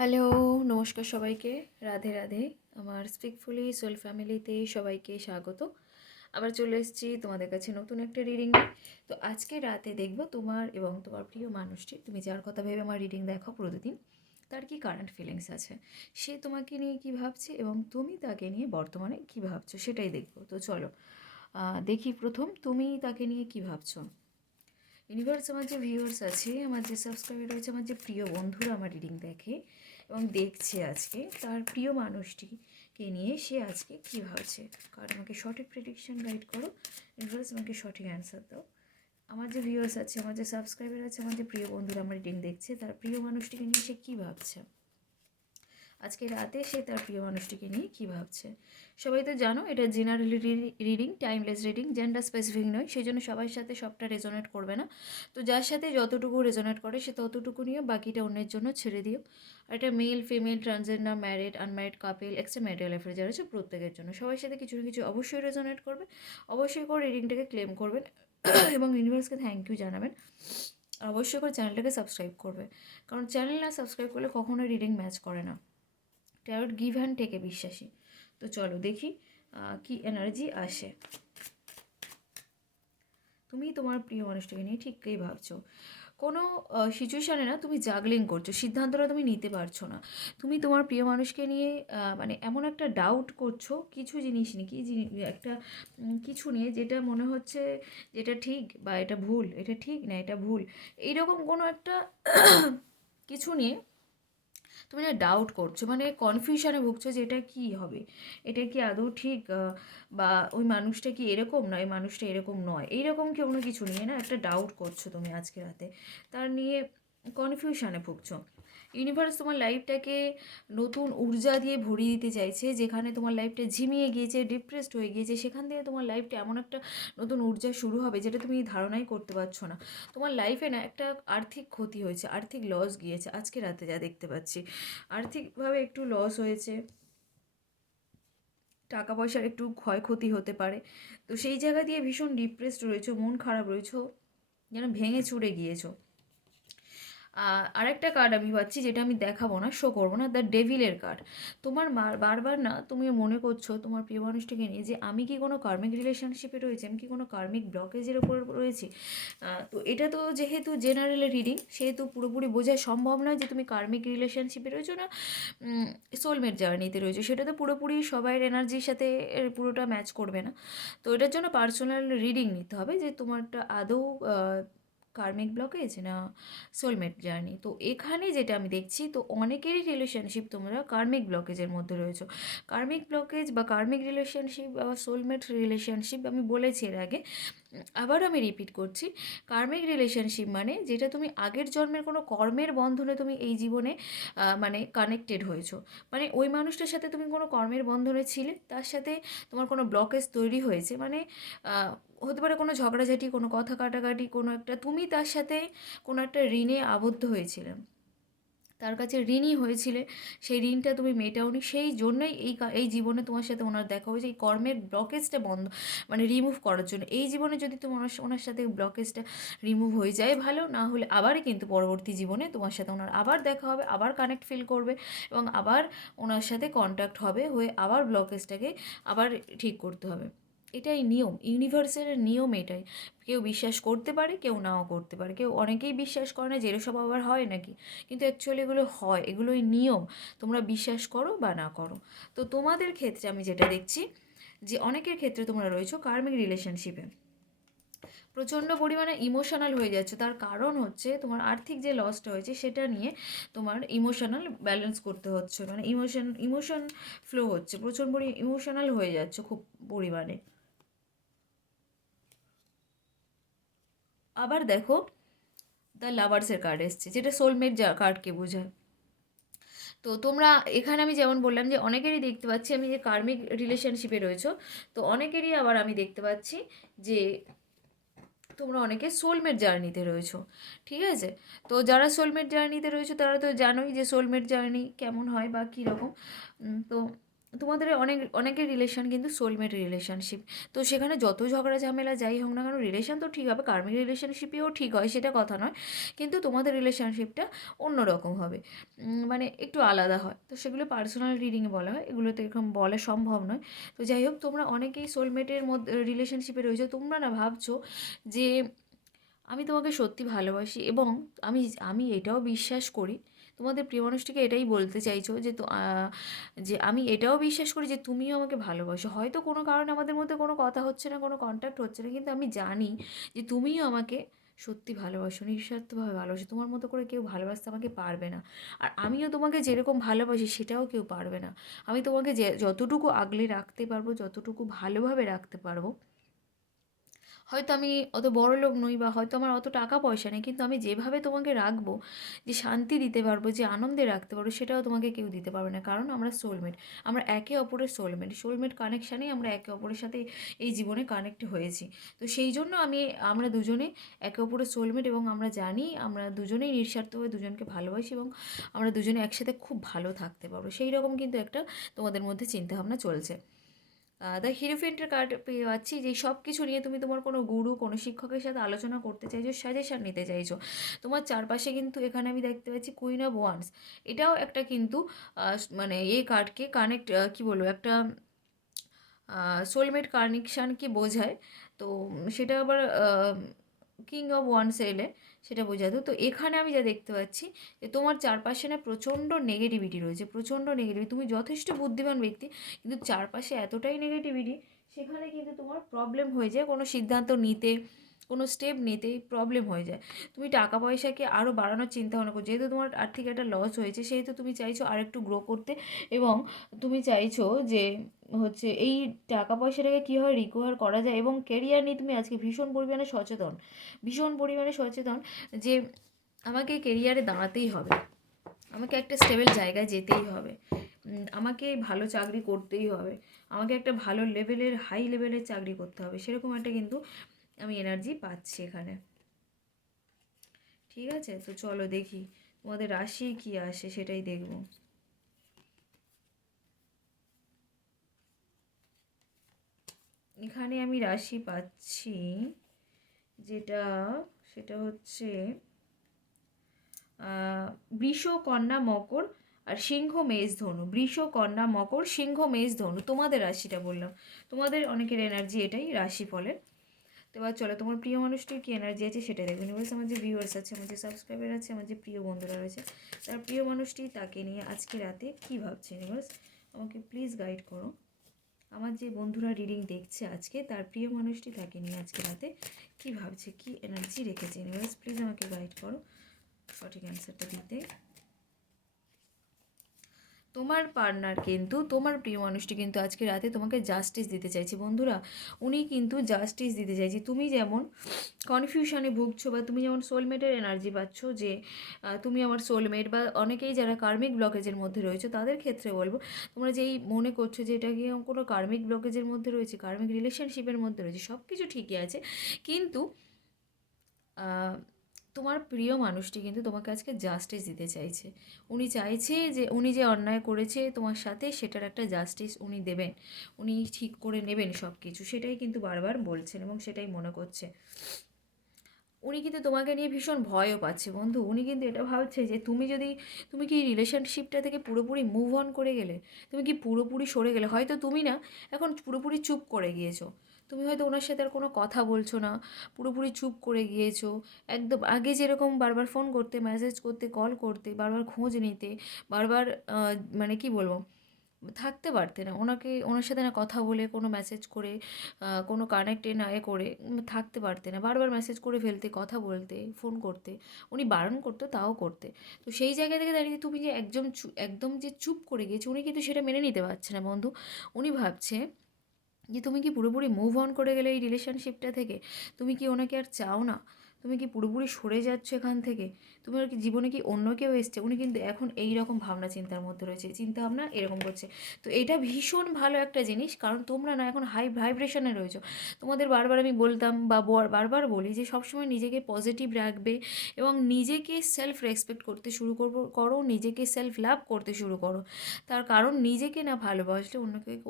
Hello, নমস্কার সবাইকে। রাধে রাধে। আমার স্পিকফুলি সোল ফ্যামিলিতে সবাইকে স্বাগত। আবার চলে এসেছি তোমাদের কাছে নতুন একটা রিডিং নিয়ে। তো আজকে রাতে দেখব তোমার এবং তোমার প্রিয় মানুষটি, তুমি যার কথা ভেবে আমার রিডিং দেখো প্রতিদিন, তার কি কারেন্ট ফিলিংস আছে, সে তোমাকে নিয়ে কী ভাবছে এবং তুমি তাকে নিয়ে বর্তমানে কী ভাবছো সেটাই দেখব। তো চলো দেখি প্রথম তুমি তাকে নিয়ে কী ভাবছো। ইউনিভার্স, আমার যে ভিউয়ার্স আছে, আমার যে সাবস্ক্রাইবার রয়েছে, আমার যে প্রিয় বন্ধুরা আমার রিডিং দেখে এবং দেখছে, আজকে তার প্রিয় মানুষটিকে নিয়ে সে আজকে কী ভাবছে। কারণ আমাকে সঠিক প্রেডিকশন গাইড করো। ইউনিভার্স, আমাকে সঠিক অ্যান্সার দাও। আমার যে ভিউয়ার্স আছে, আমার যে সাবস্ক্রাইবার আছে, আমার যে প্রিয় বন্ধুরা আমার রিডিং দেখছে, তার প্রিয় মানুষটিকে নিয়ে সে কী ভাবছে। আজকে রাতে সে তার প্রিয় মানুষটিকে নিয়ে কী ভাবছে। সবাই তো জানো এটা general reading, timeless reading, gender specific নয়, সেই জন্য সবার সাথে সবটা রেজোনেট করবে না। তো যার সাথে যতটুকু রেজোনেট করে সে ততটুকু নিয়ে বাকিটা অন্যের জন্য ছেড়ে দিও। আর এটা male, female, transgender, married, unmarried couple, extra marital affair যারা আছে প্রত্যেকের জন্য, সবার সাথে কিছু না কিছু অবশ্যই রেজোনেট করবে। অবশ্যই করে রিডিংটাকে ক্লেম করবেন এবং ইউনিভার্সকে থ্যাংক ইউ জানাবেন। অবশ্যই করে চ্যানেলটাকে সাবস্ক্রাইব করবে, কারণ চ্যানেল না সাবস্ক্রাইব করলে কখনোই রিডিং ম্যাচ করে না। ট্যারট গিভ অ্যান্ড টেকে বিশ্বাসী। তো চলো দেখি কি এনার্জি আসে। তুমি তোমার প্রিয় মানুষটাকে নিয়ে ঠিক কী ভাবছো। কোনো সিচুয়েশানে না তুমি জাগলিং করছো, সিদ্ধান্তটা তুমি নিতে পারছো না। তুমি তোমার প্রিয় মানুষকে নিয়ে মানে এমন একটা ডাউট করছো কিছু জিনিস নিয়ে, কি একটা কিছু নিয়ে, যেটা মনে হচ্ছে যেটা ঠিক বা এটা ভুল, এটা ঠিক না এটা ভুল, এইরকম কোনো একটা কিছু নিয়ে তুমি না ডাউট করছো, মানে কনফিউশনে ভুগছো যে এটা কী হবে, এটা কি আদৌ ঠিক, বা ওই মানুষটা কি এরকম নয়, এই মানুষটা এরকম নয়, এইরকম কি কোনো কিছু নিয়ে না একটা ডাউট করছো তুমি আজকে রাতে, তার নিয়ে কনফিউশনে ভুগছো। ইউনিভার্স তোমার লাইফটাকে নতুন ঊর্জা দিয়ে ভরিয়ে দিতে চাইছে। যেখানে তোমার লাইফটা ঝিমিয়ে গিয়েছে, ডিপ্রেসড হয়ে গিয়েছে, সেখান থেকে তোমার লাইফটা এমন একটা নতুন ঊর্জা শুরু হবে যেটা তুমি ধারণাই করতে পারছো না। তোমার লাইফে না একটা আর্থিক ক্ষতি হয়েছে, আর্থিক লস গিয়েছে আজকে রাতে যা দেখতে পাচ্ছি। আর্থিকভাবে একটু লস হয়েছে, টাকা পয়সার একটু ক্ষয়ক্ষতি হতে পারে। তো সেই জায়গা দিয়ে ভীষণ ডিপ্রেসড রয়েছো, মন খারাপ রয়েছো, যেন ভেঙে চুরে গিয়েছো। আরেকটা কার্ড আমি পাচ্ছি, যেটা আমি দেখাবো না, শো করবো না, দ্য ডেভিলের কার্ড। তোমার বারবার না তুমি মনে করছো তোমার প্রিয় মানুষটিকে নিয়ে যে আমি কি কোনো কার্মিক রিলেশনশিপে রয়েছি, আমি কি কোনো কার্মিক ব্লকেজের ওপর রয়েছি। তো এটা তো যেহেতু জেনারেল রিডিং, সেহেতু পুরোপুরি বোঝা সম্ভব নয় যে তুমি কার্মিক রিলেশনশিপে রয়েছো না সোলমেট জার্নিতে রয়েছে। সেটা তো পুরোপুরি সবাই এনার্জির সাথে পুরোটা ম্যাচ করবে না। তো এটার জন্য পার্সোনাল রিডিং নিতে হবে যে তোমারটা আদৌ কার্মিক ব্লকেজ না সোলমেট জার্নি। তো এখানে যেটা আমি দেখছি, তো অনেকেরই রিলেশনশিপ তোমরা কার্মিক ব্লকেজের মধ্যে রয়েছো। কার্মিক ব্লকেজ বা কার্মিক রিলেশনশিপ বা সোলমেট রিলেশনশিপ আমি বলেছি এর আগে, আবার আমি রিপিট করছি। কার্মিক রিলেশনশিপ মানে যেটা তুমি আগের জন্মের কোনো কর্মের বন্ধনে তুমি এই জীবনে মানে কানেক্টেড হয়েছো। মানে ওই মানুষটার সাথে তুমি কোনো কর্মের বন্ধনে ছিলে, তার সাথে তোমার কোনো ব্লকেজ তৈরি হয়েছে, মানে হতে পারে কোনো ঝগড়াঝাটি, কোনো কথা কাটাকাটি, কোনো একটা তুমি তার সাথে কোনো একটা ঋণে আবদ্ধ হয়েছিলে, তার কাছে ঋণই হয়েছিলে, সেই ঋণটা তুমি মেটাওনি, সেই জন্যই এই জীবনে তোমার সাথে ওনার দেখা হয়েছে, এই কর্মের ব্লকেজটা বন্ধ মানে রিমুভ করার জন্য। এই জীবনে যদি তোমার ওনার সাথে ব্লকেজটা রিমুভ হয়ে যায় ভালো, না হলে আবারই কিন্তু পরবর্তী জীবনে তোমার সাথে ওনার আবার দেখা হবে, আবার কানেক্ট ফিল করবে এবং আবার ওনার সাথে কন্ট্যাক্ট হবে, হয়ে আবার ব্লকেজটাকে আবার ঠিক করতে হবে। এটাই নিয়ম, ইউনিভার্সের নিয়ম এটাই। কেউ বিশ্বাস করতে পারে, কেউ নাও করতে পারে, কেউ অনেকেই বিশ্বাস করে না যে এসব আবার হয় নাকি, কিন্তু অ্যাকচুয়ালি এগুলো হয়, এগুলোই নিয়ম, তোমরা বিশ্বাস করো বা না করো। তো তোমাদের ক্ষেত্রে আমি যেটা দেখছি যে অনেকের ক্ষেত্রে তোমরা রয়েছো কার্মিক রিলেশনশিপে, প্রচণ্ড পরিমাণে ইমোশনাল হয়ে যাচ্ছে। তার কারণ হচ্ছে তোমার আর্থিক যে লসটা হয়েছে সেটা নিয়ে তোমার ইমোশনাল ব্যালেন্স করতে হচ্ছে, মানে ইমোশন ফ্লো হচ্ছে, প্রচণ্ড ইমোশনাল হয়ে যাচ্ছে খুব পরিমাণে। আবার দেখো দ্য লাভার্সের কার্ড এসছে, যেটা সোলমেট কার্ডকে বোঝায়। তো তোমরা এখানে আমি যেমন বললাম যে অনেকেরই দেখতে পাচ্ছি আমি যে কার্মিক রিলেশনশিপে রয়েছো, তো অনেকেরই আবার আমি দেখতে পাচ্ছি যে তোমরা অনেকে সোলমেট জার্নিতে রয়েছো। ঠিক আছে, তো যারা সোলমেট জার্নিতে রয়েছো তারা তো জানোই যে সোলমেট জার্নি কেমন হয় বা কীরকম। তো তোমাদের অনেকের রিলেশন কিন্তু সোলমেট রিলেশনশিপ। তো সেখানে যত ঝগড়া ঝামেলা যাই হোক না কেন, রিলেশন তো ঠিক হবে, কার্মিক রিলেশনশিপেও ঠিক হয়, সেটা কথা নয়। কিন্তু তোমাদের রিলেশনশিপটা অন্যরকম হবে, মানে একটু আলাদা হয়। তো সেগুলো পার্সোনাল রিডিংয়ে বলা হয়, এগুলো তো এরকম বলা সম্ভব নয়। তো যাই হোক, তোমরা অনেকেই সোলমেটের মধ্যে রিলেশনশিপে রয়েছে। তোমরা না ভাবছো যে আমি তোমাকে সত্যি ভালোবাসি, এবং আমি আমি এটাও বিশ্বাস করি, তোমাদের প্রিয় মানুষটিকে এটাই বলতে চাইছো যে যে আমি এটাও বিশ্বাস করি যে তুমিও আমাকে ভালোবাসো। হয়তো কোনো কারণে আমাদের মধ্যে কোনো কথা হচ্ছে না, কোনো কন্ট্যাক্ট হচ্ছে না, কিন্তু আমি জানি যে তুমিও আমাকে সত্যি ভালোবাসো, নিঃস্বার্থভাবে ভালোবাসো। তোমার মতো করে কেউ ভালোবাসতে আমাকে পারবে না। আর আমিও তোমাকে যেরকম ভালোবাসি সেটাও কেউ পারবে না। আমি তোমাকে যে যতটুকু আগলে রাখতে পারবো, যতটুকু ভালোভাবে রাখতে পারবো, হয়তো আমি অত বড়লোক নই বা হয়তো আমার অত টাকা পয়সা নেই, কিন্তু আমি যেভাবে তোমাকে রাখবো, যে শান্তি দিতে পারবো, যে আনন্দে রাখতে পারবো, সেটাও তোমাকে কেউ দিতে পারবে না। কারণ আমরা সোলমেট, আমরা একে অপরের সোলমেট। সোলমেট কানেকশানেই আমরা একে অপরের সাথে এই জীবনে কানেক্ট হয়েছি। তো সেই জন্য আমরা দুজনে একে অপরের সোলমেট, এবং আমরা জানি আমরা দুজনেই নিঃস্বার্থভাবে দুজনকে ভালোবাসি, এবং আমরা দুজনে একসাথে খুব ভালো থাকতে পারবো। সেই রকম কিন্তু একটা তোমাদের মধ্যে চিন্তাভাবনা চলছে। দ্য হিরোফেন্টের কার্ড পেয়ে পাচ্ছি যে সব কিছু নিয়ে তুমি তোমার কোনো গুরু, কোনো শিক্ষকের সাথে আলোচনা করতে চাইছো, সাজেশন নিতে চাইছো। তোমার চারপাশে কিন্তু এখানে আমি দেখতে পাচ্ছি কুইন অফ ওয়ান্স। এটাও একটা কিন্তু মানে এই কার্ডকে কানেক্ট, কী বলবো, একটা সোলমেট কানেকশানকে বোঝায়। তো সেটা আবার কিং অফ ওয়ান্স এলে সেটা বোঝাতো। তো এখানে আমি যা দেখতে পাচ্ছি যে তোমার চারপাশে না প্রচণ্ড নেগেটিভিটি রয়েছে, প্রচণ্ড নেগেটিভিটি। তুমি যথেষ্ট বুদ্ধিমান ব্যক্তি, কিন্তু চারপাশে এতটাই নেগেটিভিটি, সেখানে কিন্তু তোমার প্রবলেম হয়ে যায় কোনো সিদ্ধান্ত নিতে, কোনো স্টেপ নিতেই প্রবলেম হয়ে যায়। তুমি টাকা পয়সাকে আরও বাড়ানোর চিন্তা ভাবনা করো, যেহেতু তোমার আর্থিক একটা লস হয়েছে, সেহেতু তুমি চাইছো আরেকটু গ্রো করতে, এবং তুমি চাইছো যে হচ্ছে এই টাকা পয়সাটাকে কীভাবে রিকভার করা যায়। এবং কেরিয়ার নিয়ে তুমি আজকে ভীষণ পরিমাণে সচেতন, ভীষণ পরিমাণে সচেতন যে আমাকে কেরিয়ারে দাঁড়াতেই হবে, আমাকে একটা স্টেবল জায়গায় যেতেই হবে, আমাকে ভালো চাকরি করতেই হবে, আমাকে একটা ভালো লেভেলের, হাই লেভেলের চাকরি করতে হবে। সেরকম একটা কিন্তু আমি এনার্জি পাচ্ছি এখানে। ঠিক আছে, তো চলো দেখি তোমাদের রাশি কী আসে, সেটাই দেখব। এখানে আমি রাশি পাচ্ছি যেটা, সেটা হচ্ছে বৃষ, কন্যা, মকর আর সিংহ, মেষ, ধনু। বৃষ, কন্যা, মকর, সিংহ, মেষ, ধনু তোমাদের রাশিটা বললাম। তোমাদের অনেকের এনার্জি এটাই রাশিফলের। তো এবার চলো তোমার প্রিয় মানুষটির কী এনার্জি আছে সেটা দেখবেন। এবার আমার যে ভিউয়ার্স আছে, আমার যে সাবস্ক্রাইবার আছে, আমার যে প্রিয় বন্ধুরা রয়েছে, তার প্রিয় মানুষটি তাকে নিয়ে আজকে রাতে কী ভাবছেন, এবার আমাকে প্লিজ গাইড করো। আমার যে বন্ধুরা রিডিং দেখছে আজকে, তার প্রিয় মানুষটি তাকে নিয়ে আজকে রাতে কী ভাবছে, কী এনার্জি রেখেছে, ইউনিভার্স প্লিজ আমাকে গাইড করো সঠিক অ্যান্সারটা দিতে। তোমার পার্টনার কিন্তু, তোমার প্রিয় মানুষটি কিন্তু আজকে রাতে তোমাকে জাস্টিস দিতে চাইছে বন্ধুরা। উনি কিন্তু জাস্টিস দিতে চাইছে। তুমি যেমন কনফিউশনে ভুগছো, বা তুমি যেমন সোলমেটের এনার্জি পাচ্ছ যে তুমি আমার সোলমেট, বা অনেকেই যারা কার্মিক ব্লকেজের মধ্যে রয়েছে তাদের ক্ষেত্রে বলবো, তোমরা যেই মনে করছো যে এটা কি কোনো কার্মিক ব্লকেজের মধ্যে রয়েছে, কার্মিক রিলেশনশিপের মধ্যে রয়েছে, সব কিছু ঠিকই আছে, কিন্তু তোমার প্রিয় মানুষটি কিন্তু তোমাকে আজকে জাস্টিস দিতে চাইছে। উনি চাইছে যে উনি যে অন্যায় করেছে তোমার সাথে, সেটার একটা জাস্টিস উনি দেবেন, উনি ঠিক করে নেবেন সব কিছু, সেটাই কিন্তু বারবার বলছেন এবং সেটাই মনে করছে। উনি কিন্তু তোমাকে নিয়ে ভীষণ ভয়ও পাচ্ছে বন্ধু। উনি কিন্তু এটা ভাবছে যে তুমি কি রিলেশনশিপটা থেকে পুরোপুরি মুভ অন করে গেলে, তুমি কি পুরোপুরি সরে গেলে, হয়তো তুমি না এখন পুরোপুরি চুপ করে গিয়েছো, তুমি হয়তো ওনার সাথে আর কোনো কথা বলছো না, পুরোপুরি চুপ করে গিয়েছো। একদম আগে যেরকম বারবার ফোন করতে, মেসেজ করতে, কল করতে, বারবার খোঁজ নিতে, বারবার মানে কি বলবো, থাকতে পারতে না, ওনার সাথে না কথা বলে, কোনো মেসেজ করে, কোনো কানেক্টে না করে থাকতে পারতে না, বারবার মেসেজ করে ফেলতে, কথা বলতে, ফোন করতে, উনি বারণ করতো তাও করতে। তো সেই জায়গা থেকে দাঁড়িয়ে তুমি যে একদম যে চুপ করে গিয়েছো, উনি কিন্তু সেটা মেনে নিতে পারছে না বন্ধু। উনি ভাবছে যে তুমি কি পুরোপুরি মুভ অন করে গেলে এই রিলেশনশিপটা থেকে, তুমি কি ওনাকে আর চাও না, তুমি কি পুরোপুরি সরে যাচ্ছ এখান থেকে? তোমার কি জীবনে কি অন্য কেউ এসছে? উনি কিন্তু এখন এই রকম ভাবনা চিন্তার মধ্যে রয়েছে, চিন্তা ভাবনা এরকম করছে। তো এটা ভীষণ ভালো একটা জিনিস, কারণ তোমরা না এখন হাই ভাইব্রেশনে রয়েছো। তোমাদের বারবার আমি বলতাম বা বারবার বলি যে সবসময় নিজেকে পজিটিভ রাখবে এবং নিজেকে সেলফ রেসপেক্ট করতে শুরু করো, নিজেকে সেলফ লাভ করতে শুরু করো। তার কারণ নিজেকে না ভালোবাসলে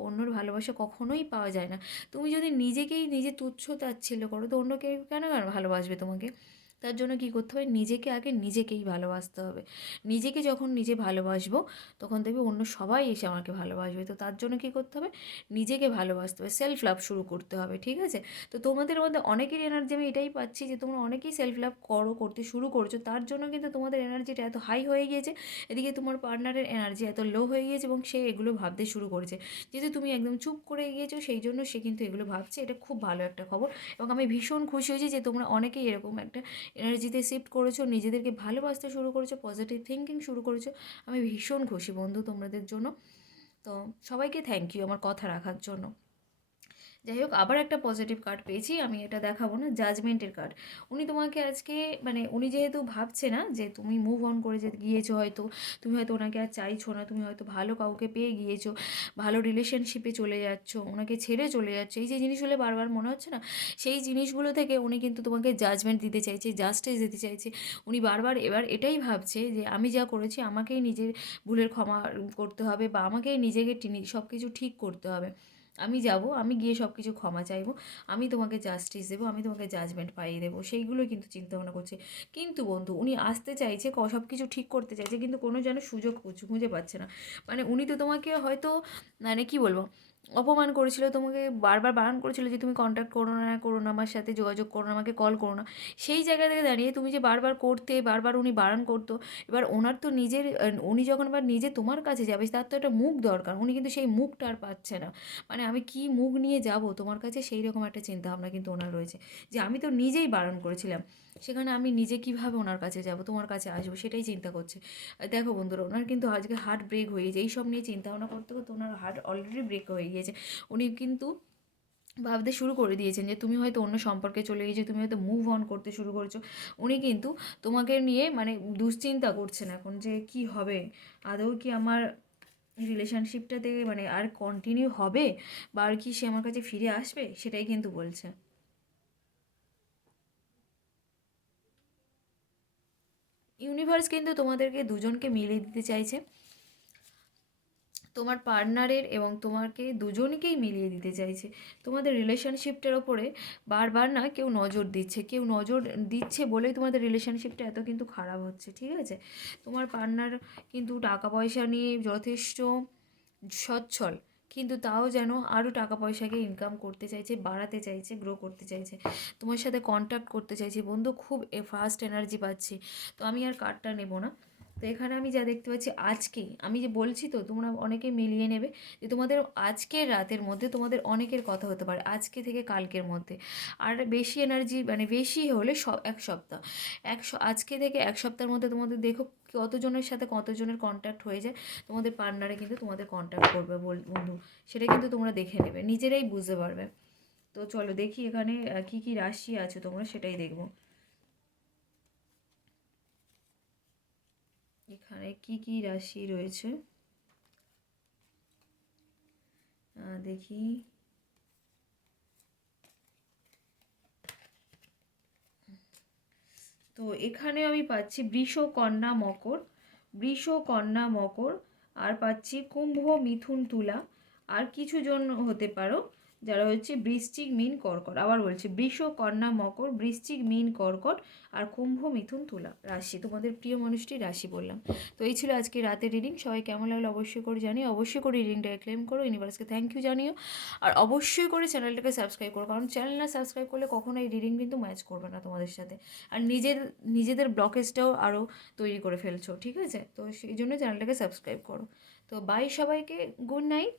অন্যর ভালোবাসা কখনোই পাওয়া যায় না। তুমি যদি নিজেকেই নিজে তুচ্ছ তাচ্ছিল্য করো, তো অন্য কেউ কেন ভালোবাসবে তোমাকে? তার জন্য কী করতে হবে? নিজেকে আগে নিজেকেই ভালোবাসতে হবে। নিজেকে যখন নিজে ভালোবাসবো, তখন দেখবে অন্য সবাই এসে আমাকে ভালোবাসবে। তো তার জন্য কী করতে হবে? নিজেকে ভালোবাসতে হবে, সেলফ লাভ শুরু করতে হবে, ঠিক আছে? তো তোমাদের মধ্যে অনেকেরই এনার্জি আমি এটাই পাচ্ছি যে তোমরা অনেকেই সেলফ লাভ করতে শুরু করছো। তার জন্য কিন্তু তোমাদের এনার্জিটা এত হাই হয়ে গিয়েছে, এদিকে তোমার পার্টনারের এনার্জি এত লো হয়ে গিয়েছে এবং সে এগুলো ভাবতে শুরু করেছে। যেহেতু তুমি একদম চুপ করে গিয়েছো, সেই জন্য সে কিন্তু এগুলো ভাবছে। এটা খুব ভালো একটা খবর এবং আমি ভীষণ খুশি হয়েছি যে তোমরা অনেকেই এরকম একটা এনার্জিতে শিফট করেছো, নিজেদেরকে ভালোবাসতে শুরু করেছো, পজিটিভ থিঙ্কিং শুরু করেছো। আমি ভীষণ খুশি বন্ধু তোমাদের জন্য। তো সবাইকে থ্যাংক ইউ আমার কথা রাখার জন্য। যাই হোক, আবার একটা পজিটিভ কার্ড পেয়েছি, আমি এটা দেখাবো না, জাজমেন্টের কার্ড। উনি তোমাকে আজকে মানে উনি যেহেতু ভাবছে না যে তুমি মুভ অন করে যে গিয়েছো, হয়তো তুমি হয়তো ওনাকে আর চাইছো না, তুমি হয়তো ভালো কাউকে পেয়ে গিয়েছো, ভালো রিলেশনশিপে চলে যাচ্ছো, ওনাকে ছেড়ে চলে যাচ্ছো, এই যে জিনিসগুলো বারবার মনে হচ্ছে না, সেই জিনিসগুলো থেকে উনি কিন্তু তোমাকে জাজমেন্ট দিতে চাইছে, জাস্টিস দিতে চাইছে। উনি বারবার এবার এটাই ভাবছে যে আমি যা করেছি আমাকেই নিজের ভুলের ক্ষমা করতে হবে, বা আমাকেই নিজেকে সব কিছু ঠিক করতে হবে। আমি যাব, আমি গিয়ে সব কিছু ক্ষমা চাইবো, আমি তোমাকে জাস্টিস দেবো, আমি তোমাকে জাজমেন্ট পাইয়ে দেবো, সেইগুলো কিন্তু চিন্তাভাবনা করছে। কিন্তু বন্ধু উনি আসতে চাইছে, সব কিছু ঠিক করতে চাইছে, কিন্তু কোনো যেন সুযোগ খুঁজে পাচ্ছে না। মানে উনি তো তোমাকে হয়তো মানে কী বলবো, অপমান করেছিল, তোমাকে বারবার বারণ করেছিল যে তুমি কন্ট্যাক্ট করো না আমার সাথে, যোগাযোগ করো না, আমাকে কল করো না। সেই জায়গা থেকে দাঁড়িয়ে তুমি যে বারবার করতে, বারবার উনি বারণ করতো, এবার ওনার তো নিজের উনি যখন আবার নিজে তোমার কাছে যাবে, তার তো একটা মুখ দরকার, উনি কিন্তু সেই মুখটা আর পাচ্ছে না। মানে আমি কি মুখ নিয়ে যাব তোমার কাছে, সেই রকম একটা চিন্তাভাবনা কিন্তু ওনার রয়েছে, যে আমি তো নিজেই বারণ করেছিলাম, সেখানে আমি নিজে কিভাবে ওনার কাছে যাব, তোমার কাছে আসবো, সেটাই চিন্তা করছে। দেখো বন্ধুরা, ওনার কিন্তু আজকে হার্ট ব্রেক হয়ে গিয়েছে, এই সব নিয়ে চিন্তা ভাবনা করতে করতে ওনার হার্ট অলরেডি ব্রেক হয়ে গিয়েছে। উনি কিন্তু ভাবতে শুরু করে দিয়েছেন যে তুমি হয়তো অন্য সম্পর্কে চলে গেছো, তুমি হয়তো মুভ অন করতে শুরু করেছো। উনি কিন্তু তোমাকে নিয়ে মানে দুশ্চিন্তা করছেন এখন, যে কি হবে, আদৌ কি আমার রিলেশনশিপটাতে মানে আর কন্টিনিউ হবে, বা আর কি সে আমার কাছে ফিরে আসবে, সেটাই কিন্তু বলছে। ইউনিভার্স কিন্তু তোমাদেরকে দুজনকে মিলিয়ে দিতে চাইছে, তোমার পার্টনারের এবং তোমাকে দুজনকেই মিলিয়ে দিতে চাইছে। তোমাদের রিলেশনশিপটার ওপরে বারবার না কেউ নজর দিচ্ছে, কেউ নজর দিচ্ছে বলেই তোমাদের রিলেশনশিপটা এত কিন্তু খারাপ হচ্ছে, ঠিক আছে? তোমার পার্টনার কিন্তু টাকা পয়সা নিয়ে যথেষ্ট সচ্ছল, কিন্তু তাও যেন আরও টাকা পয়সাকে ইনকাম করতে চাইছে, বাড়াতে চাইছে, গ্রো করতে চাইছে, তোমার সাথে কন্ট্যাক্ট করতে চাইছে। বন্ধু খুব ফাস্ট এনার্জি পাচ্ছি, তো আমি আর কার্ডটা নেব না। তো এখানে আমি যা দেখতে পাচ্ছি, আজকেই আমি যে বলছি, তো তোমরা অনেকে মিলিয়ে নেবে যে তোমাদের আজকের রাতের মধ্যে তোমাদের অনেকের কথা হতে পারে, আজকে থেকে কালকের মধ্যে। আর বেশি এনার্জি মানে বেশি হলে এক সপ্তাহ, আজকে থেকে এক সপ্তাহের মধ্যে তোমাদের দেখো কতজনের সাথে কতজনের কন্ট্যাক্ট হয়ে যায়। তোমাদের পার্টনারে কিন্তু তোমাদের কন্ট্যাক্ট করবে বন্ধু, সেটা কিন্তু তোমরা দেখে নেবে, নিজেরাই বুঝতে পারবে। তো চলো দেখি এখানে কি কি রাশি আছে, তোমরা সেটাই দেখবো। এখানে কি কি রাশি রয়েছে দেখি। তো এখানে আমি পাচ্ছি বৃষ, কন্যা, মকর, বৃষ, কন্যা, মকর, আর পাচ্ছি কুম্ভ, মিথুন, তুলা, আর কিছু জন হতে পারো যারা হচ্ছে বৃশ্চিক, মীন, কর্কট। আবার বলছি বৃষ, কন্যা, মকর, বৃশ্চিক, মীন, কর্কট, আর কুম্ভ, মিথুন, তুলা রাশি, তোমাদের প্রিয় মানুষটির রাশি বললাম। তো এই ছিল আজকে রাতের রিডিং। সবাই কেমন লাগলো অবশ্যই করে জানিও, অবশ্যই করে রিডিংটাকে ক্লেম করো, ইউনিভার্সকে থ্যাংক ইউ জানিও, আর অবশ্যই করে চ্যানেলটাকে সাবস্ক্রাইব করো, কারণ চ্যানেল না সাবস্ক্রাইব করলে কখনো এই রিডিং কিন্তু ম্যাচ করবে না তোমাদের সাথে, আর নিজেদের ব্লকেজটাও আরও তৈরি করে ফেলছো, ঠিক আছে? তো সেই জন্য চ্যানেলটাকে সাবস্ক্রাইব করো। তো বাই সবাইকে, গুড নাইট।